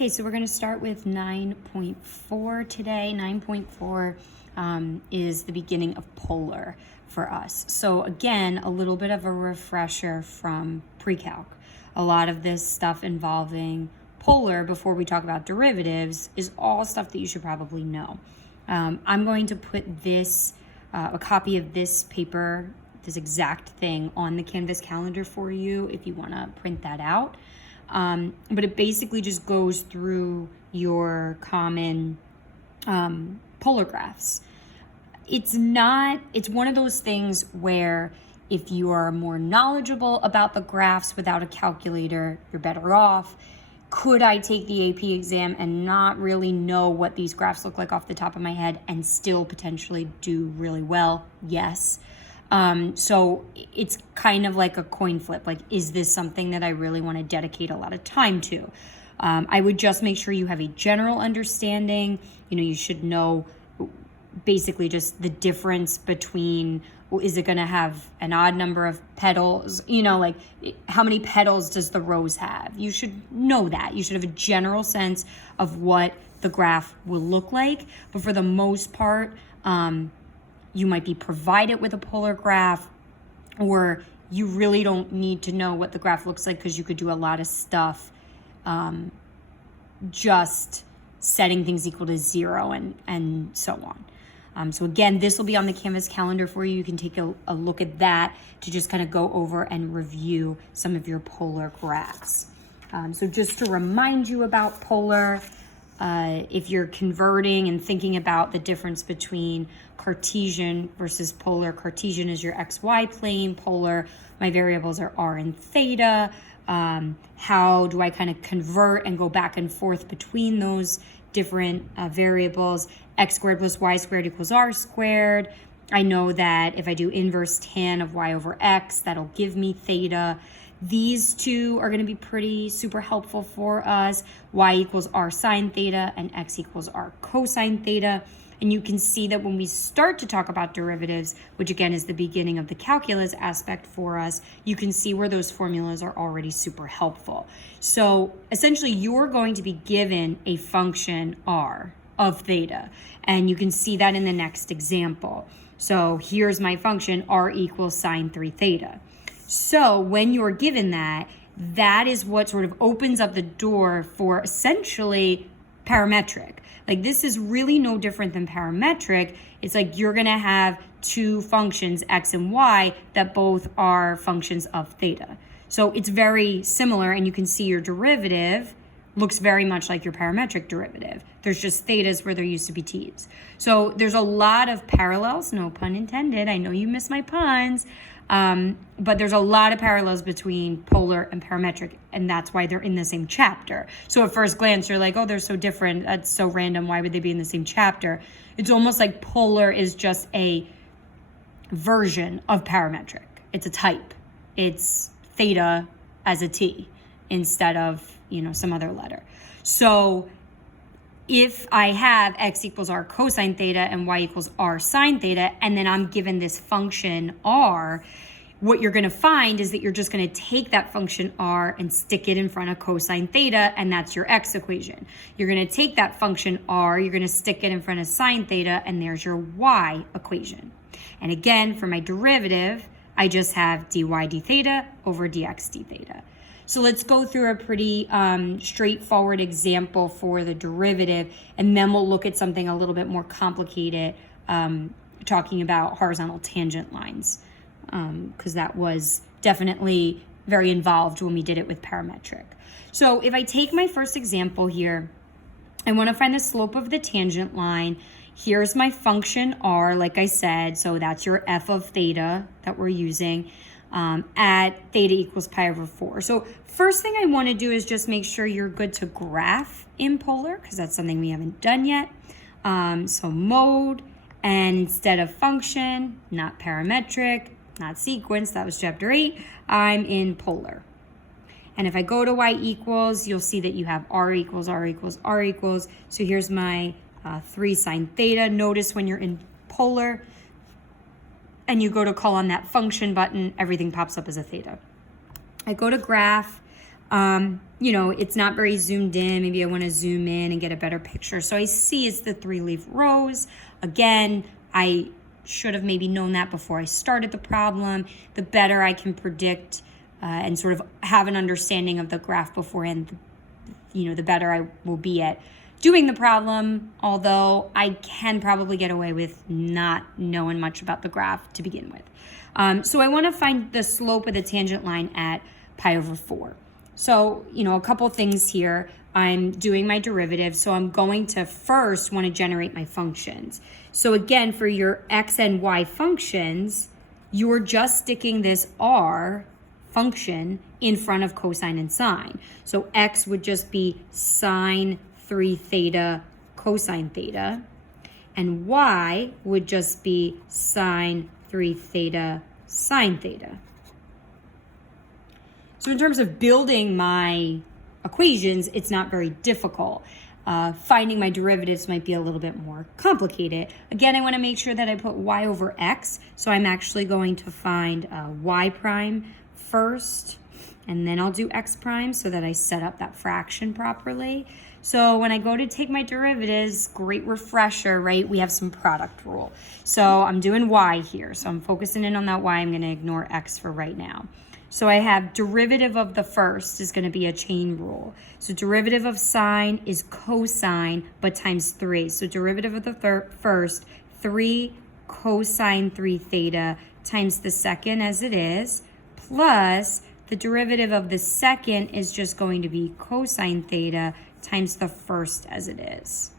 Okay, so we're going to start with 9.4 today. 9.4 is the beginning of polar for us. So again, a little bit of a refresher from pre-calc. A lot of this stuff involving polar before we talk about derivatives is all stuff that you should probably know. I'm going to put this, a copy of this paper, this exact thing on the Canvas calendar for you if you want to print that out. But it basically just goes through your common polar graphs. It's one of those things where if you are more knowledgeable about the graphs without a calculator, you're better off. Could I take the AP exam and not really know what these graphs look like off the top of my head and still potentially do really well? Yes. So it's kind of like a coin flip. Like, is this something that I really want to dedicate a lot of time to? I would just make sure you have a general understanding. You should know basically just the difference between, is it going to have an odd number of petals? Like how many petals does the rose have? You should know that. You should have a general sense of what the graph will look like. But for the most part, you might be provided with a polar graph, or you really don't need to know what the graph looks like because you could do a lot of stuff just setting things equal to 0 and so on. So again, this will be on the Canvas calendar for you. You can take a look at that to just kind of go over and review some of your polar graphs. So just to remind you about polar, if you're converting and thinking about the difference between Cartesian versus polar, Cartesian is your XY plane, polar, my variables are R and theta. How do I kind of convert and go back and forth between those different variables? X squared plus y squared equals r squared. I know that if I do inverse tan of y over x, that'll give me theta. These two are going to be pretty super helpful for us. Y equals r sine theta and x equals r cosine theta. And you can see that when we start to talk about derivatives, which again is the beginning of the calculus aspect for us, you can see where those formulas are already super helpful. So essentially you're going to be given a function r of theta, and you can see that in the next example. So here's my function, r equals sine 3 theta. So when you're given that, that is what sort of opens up the door for essentially parametric. Like, this is really no different than parametric. It's like you're gonna have two functions, x and y, that both are functions of theta. So it's very similar, and you can see your derivative looks very much like your parametric derivative. There's just thetas where there used to be t's. So there's a lot of parallels, no pun intended. I know you miss my puns. But there's a lot of parallels between polar and parametric, and that's why they're in the same chapter. So at first glance, you're like, oh, they're so different. That's so random. Why would they be in the same chapter? It's almost like polar is just a version of parametric. It's a type. It's theta as a t instead of, some other letter. So if I have x equals r cosine theta and y equals r sine theta, and then I'm given this function r, what you're going to find is that you're just going to take that function r and stick it in front of cosine theta, and that's your x equation. You're going to take that function r, you're going to stick it in front of sine theta, and there's your y equation. And again, for my derivative, I just have dy d theta over dx d theta. So let's go through a pretty straightforward example for the derivative, and then we'll look at something a little bit more complicated, talking about horizontal tangent lines, because that was definitely very involved when we did it with parametric. So if I take my first example here, I want to find the slope of the tangent line. Here's my function r, like I said, so that's your f of theta that we're using. At theta equals pi over 4. So first thing I want to do is just make sure you're good to graph in polar, because that's something we haven't done yet. So mode, and instead of function, not parametric, not sequence, that was chapter 8, I'm in polar. And if I go to y equals, you'll see that you have r equals, r equals, r equals. So here's my 3 sine theta. Notice when you're in polar, and you go to call on that function button, everything pops up as a theta. I go to graph, You know, it's not very zoomed in. Maybe I want to zoom in and get a better picture. So I see it's the 3-leaf rose. Again, I should have maybe known that before I started the problem. The better I can predict and sort of have an understanding of the graph beforehand, you know, the better I will be at doing the problem, although I can probably get away with not knowing much about the graph to begin with. So I want to find the slope of the tangent line at pi over 4. So, you know, a couple things here. I'm doing my derivative, so I'm going to first want to generate my functions. So again, for your x and y functions, you're just sticking this r function in front of cosine and sine. So x would just be sine 3 theta cosine theta, and y would just be sine 3 theta sine theta. So in terms of building my equations, it's not very difficult. Finding my derivatives might be a little bit more complicated. Again, I want to make sure that I put y over x, so I'm actually going to find y prime first, and then I'll do x prime so that I set up that fraction properly. So when I go to take my derivatives, great refresher, right? We have some product rule. So I'm doing y here, so I'm focusing in on that y. I'm going to ignore x for right now. So I have derivative of the first is going to be a chain rule. So derivative of sine is cosine, but times 3. So derivative of the first, 3 cosine 3 theta times the second as it is, plus the derivative of the second is just going to be cosine theta times the first as it is.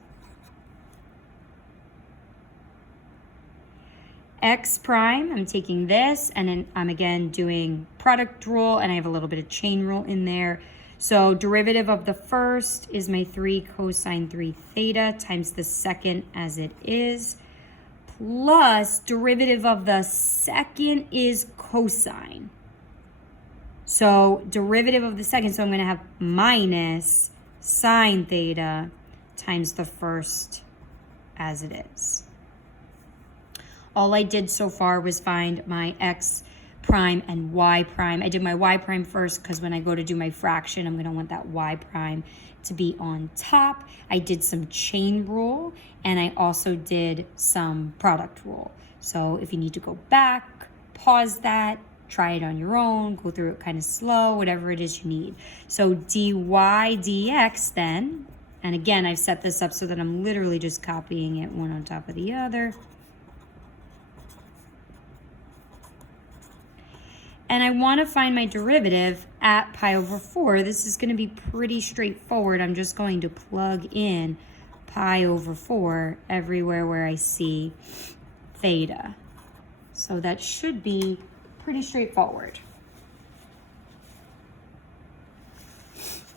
X prime, I'm taking this, and then I'm again doing product rule, and I have a little bit of chain rule in there. So derivative of the first is my 3 cosine 3 theta times the second as it is, plus derivative of the second is cosine. So derivative of the second, so I'm going to have minus sine theta times the first as it is. All I did so far was find my x prime and y prime. I did my y prime first because when I go to do my fraction, I'm going to want that y prime to be on top. I did some chain rule, and I also did some product rule. So if you need to go back, pause that, try it on your own, go through it kind of slow, whatever it is you need. So dy dx then, and again, I've set this up so that I'm literally just copying it one on top of the other. And I want to find my derivative at pi over 4. This is going to be pretty straightforward. I'm just going to plug in pi over 4 everywhere where I see theta. So that should be pretty straightforward.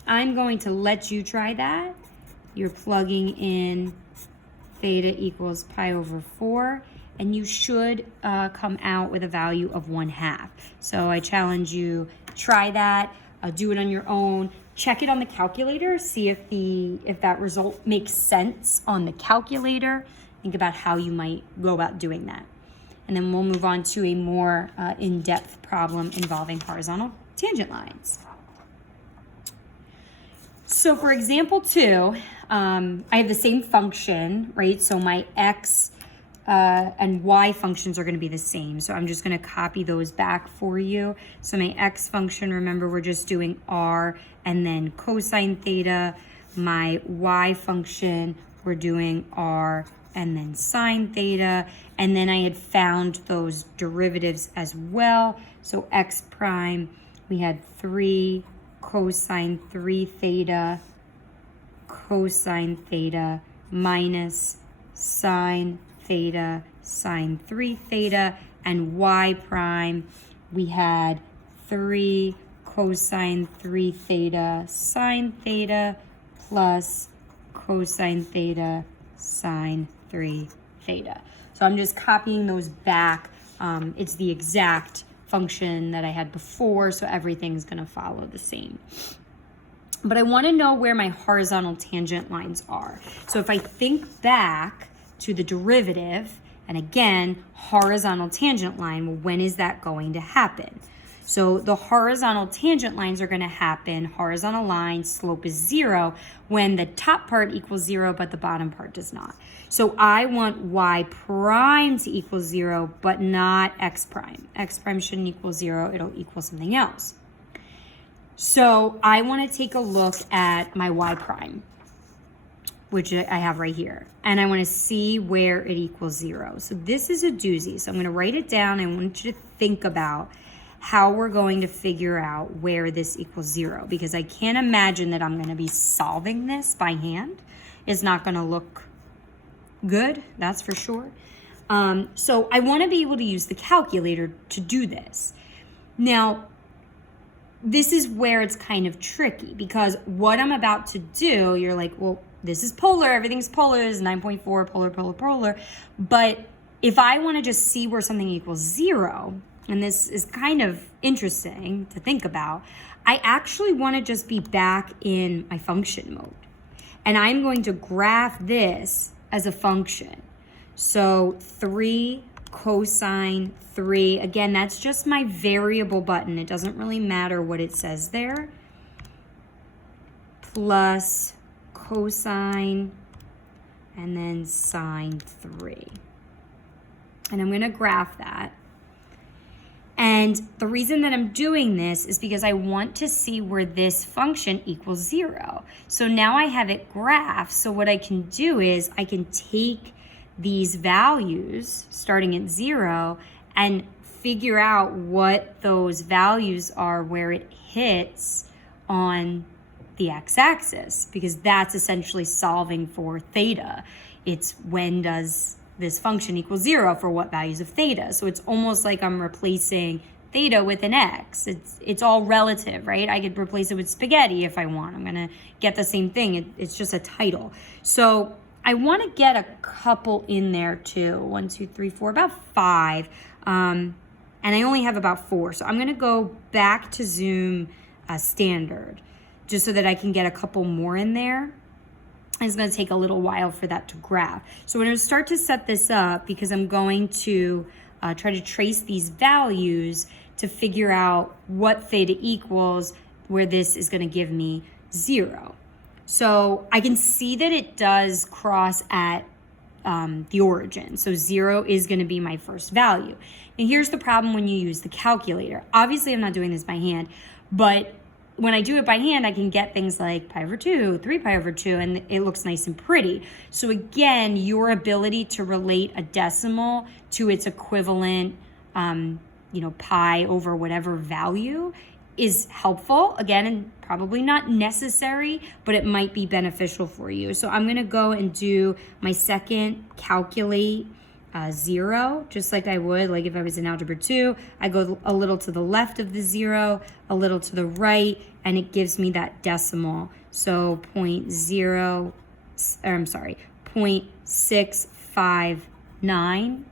I'm going to let you try that. You're plugging in theta equals pi over 4. And you should come out with a value of 1/2. So I challenge you, try that, do it on your own, check it on the calculator, see if that result makes sense on the calculator. Think about how you might go about doing that. And then we'll move on to a more in-depth problem involving horizontal tangent lines. So for example 2, I have the same function, right? So my x and y functions are going to be the same. So I'm just going to copy those back for you. So my x function, remember, we're just doing r and then cosine theta. My y function, we're doing r and then sine theta. And then I had found those derivatives as well. So x prime, we had 3 cosine 3 theta cosine theta minus sine theta sine 3 theta, and y prime we had 3 cosine 3 theta sine theta plus cosine theta sine 3 theta. So I'm just copying those back. It's the exact function that I had before, so everything's going to follow the same. But I want to know where my horizontal tangent lines are. So if I think back to the derivative, and again, horizontal tangent line, well, when is that going to happen? So the horizontal tangent lines are going to happen, horizontal line, slope is 0, when the top part equals 0, but the bottom part does not. So I want y prime to equal 0, but not x prime. X prime shouldn't equal 0, it'll equal something else. So I want to take a look at my y prime, which I have right here. And I want to see where it equals 0. So this is a doozy. So I'm going to write it down. I want you to think about how we're going to figure out where this equals 0, because I can't imagine that I'm going to be solving this by hand. It's not going to look good, that's for sure. So I want to be able to use the calculator to do this. Now, this is where it's kind of tricky, because what I'm about to do, you're like, well, this is polar, everything's polar, this is 9.4, polar, polar, polar. But if I want to just see where something equals 0, and this is kind of interesting to think about, I actually want to just be back in my function mode. And I'm going to graph this as a function. So 3 cosine 3, again, that's just my variable button. It doesn't really matter what it says there. Plus cosine and then sine 3. And I'm going to graph that. And the reason that I'm doing this is because I want to see where this function equals 0. So now I have it graphed. So what I can do is I can take these values starting at 0 and figure out what those values are where it hits on the x-axis, because that's essentially solving for theta. It's when does this function equal 0 for what values of theta. So it's almost like I'm replacing theta with an x. It's all relative, right? I could replace it with spaghetti if I want. I'm going to get the same thing. It's just a title. So I want to get a couple in there too. 1, 2, 3, 4, about 5. And I only have about 4. So I'm going to go back to Zoom standard just so that I can get a couple more in there. It's going to take a little while for that to graph. So when I start to set this up, because I'm going to try to trace these values to figure out what theta equals, where this is going to give me 0. So I can see that it does cross at the origin. So 0 is going to be my first value. And here's the problem when you use the calculator. Obviously, I'm not doing this by hand, but when I do it by hand, I can get things like pi over 2, 3 pi over 2, and it looks nice and pretty. So again, your ability to relate a decimal to its equivalent, pi over whatever value is helpful. Again, and probably not necessary, but it might be beneficial for you. So I'm going to go and do my second calculate 0, just like I would, like if I was in algebra 2, I go a little to the left of the 0, a little to the right, and it gives me that decimal. So 0.659.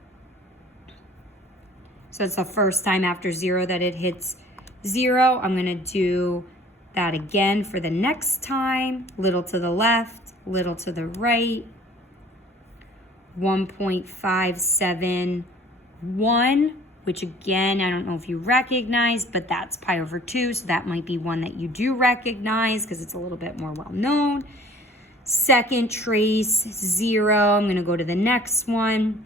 So it's the first time after 0 that it hits 0. I'm going to do that again for the next time. Little to the left, little to the right. 1.571, which again, I don't know if you recognize, but that's pi over 2. So that might be one that you do recognize because it's a little bit more well known. Second trace, 0. I'm going to go to the next one.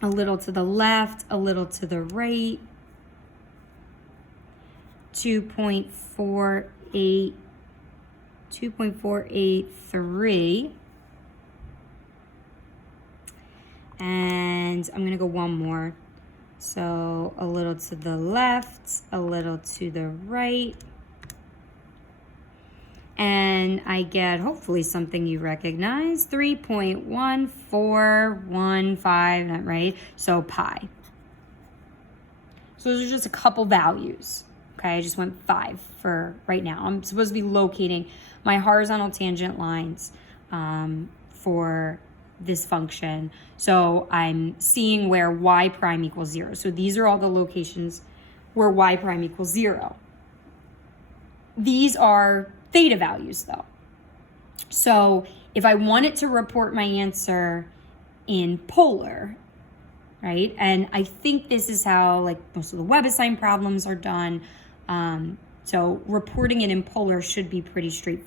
A little to the left, a little to the right. 2.483. And I'm going to go one more. So a little to the left, a little to the right. And I get hopefully something you recognize, 3.1415, not right? So pi. So those are just a couple values. Okay, I just went 5 for right now. I'm supposed to be locating my horizontal tangent lines for this function. So I'm seeing where y prime equals 0. So these are all the locations where y prime equals 0. These are theta values though. So if I wanted to report my answer in polar, right? And I think this is how like most of the WebAssign problems are done. So reporting it in Polar should be pretty straightforward.